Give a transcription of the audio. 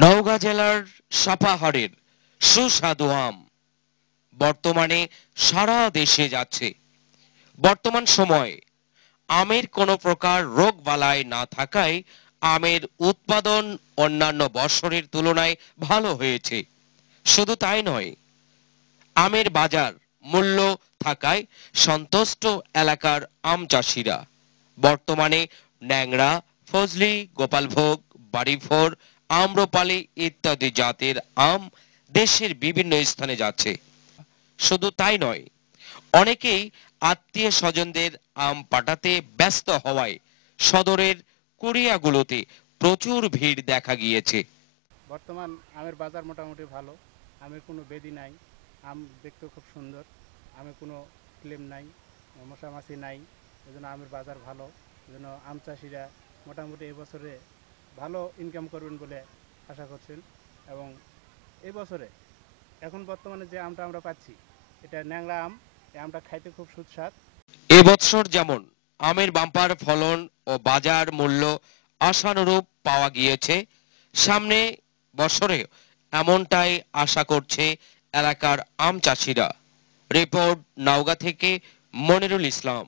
নওগাঁ জেলার সাপাহারের সুস্বাদু আম বর্তমানে সারা দেশে যাচ্ছে। বর্তমান সময়ে আমের কোনো প্রকার রোগ বালাই না থাকায় আমের উৎপাদন অন্যান্য বছরের তুলনায় ভালো হয়েছে। শুধু তাই নয়, আমের বাজার মূল্য থাকায় সন্তুষ্ট এলাকার আম চাষিরা। বর্তমানে ন্যাংরা ফজলি, গোপালভোগ বাড়িফোর আম্রপালি ইত্যাদি জাতের আম দেশের বিভিন্ন স্থানে যাচ্ছে। শুধু তাই নয়, অনেকেই আত্মীয় স্বজনদের আম পাঠাতে ব্যস্ত হওয়ায় সদরের কুরিয়াগুলোতে প্রচুর ভিড় দেখা গিয়েছে। বর্তমান আমের বাজার মোটামুটি ভালো, আমের কোনো বেদি নাই, আম দেখতে খুব সুন্দর, আমের কোনো ক্লেম নাই, মশামাছি নাই, এজন্য আমের বাজার ভালো, এজন্য আম চাষিরা মোটামুটি এবছরে ভালো ইনকাম করবেন বলে আশা করছেন। এবং এবছরে এখন বর্তমানে যে আমটা আমরা পাচ্ছি, এটা ন্যাংরা আম, এই আমটা খাইতে খুব সুস্বাদ। এবছর যেমন আমের বাম্পার ফলন ও বাজার মূল্য আশানুরূপ পাওয়া গিয়েছে, সামনে বছরে এমনটাই আশা করছে এলাকার আম চাষিরা। রিপোর্ট নাওগা থেকে মনিরুল ইসলাম।